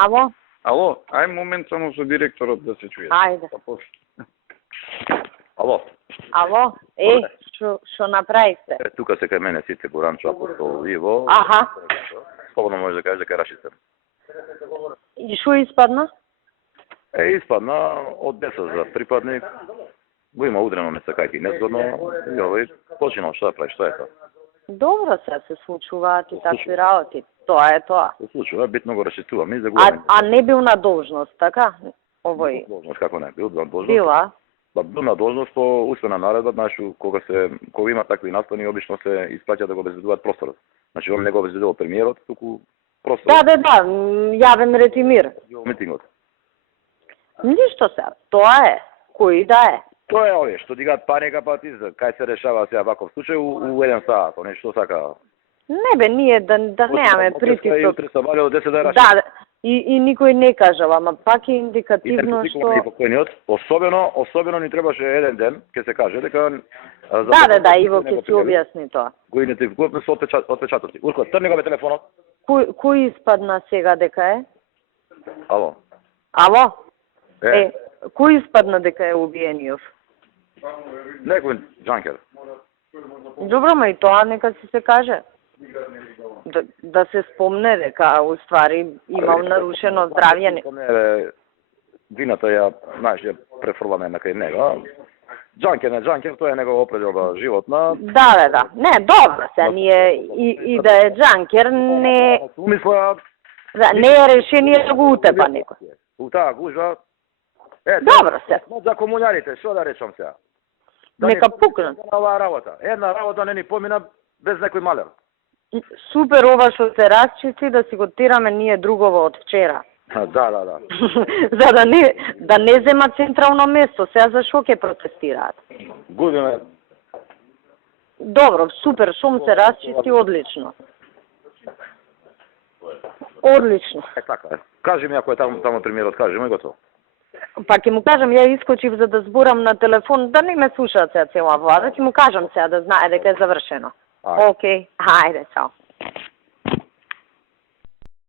Ало? Ало, ај момент само со директорот да се чуе. Ајде. Ало. Ало? Што направивте? Тука се кај мене сите Горанчо Апостол Иво. Аха. Слободно може да кажеш дека рашистен. И што испадна? Испадна од 10 за припадник. Го има удрено несакајки незгодно. И овој починал што да прави, што е тоа? Добро се случуваат и такви работи. Тоа е тоа. Се случува, битно го расчистуваме и за А не бил на должност, така? Овој. Должност како не бил на должност? Била. Ба бил на должност по уствена наредба, значи кога има такви настани обично се испраќа да го обезбедуваат просторот. Значи он не го обезбедува премиерот, туку просторот. Да, јавен ред и мир. Митингот. Ништо се, тоа е. Кој да е? Тоа е овие што дигаат паника па ти кај се решава сега ваков случај у еден саат, нешто сака. Не бе, ние да немаме притисок. Утре се вали од 10 да раши. Да, и никој не кажал, ама пак е индикативно што... Особено ни требаше еден ден, ќе се каже, дека... Да, Иво ќе си објасни тоа. Го идентификувавме со отпечатоци. Урко, трни го бе телефонот. Кој испадна сега дека е? Ало. Ало? Кој испадна дека е убиениот? Некој джанкер. Добро, ма и тоа нека си се каже. Да се спомне дека уствари имал нарушено здравје. Вината ја, знаеш, ја префрламе на кај него. Джанкер, тоа е негова определба животна. Да. Не, добро се, ние и да е джанкер, не... Мисла... Не е решение да го утепа некој. У таа гужва... Добро се. За комуњарите, што да речам сега? Нека пукнат. Една работа не ни помина без некој малер. Супер ова што се расчисти да си го тираме ние другово од вчера. Да. За да не зема централно место, сега за што ќе протестираат? Губиме. Добро, супер, шум се расчисти, одлично. Одлично. Така. Кажи ми ако е таму премиерот, кажи ми готово. Па ќе му кажам, ја искочив за да зборам на телефон, да не ме слушаат сега цела влада, ќе му кажам сега да знае дека е завршено. Океј, хајде, чао.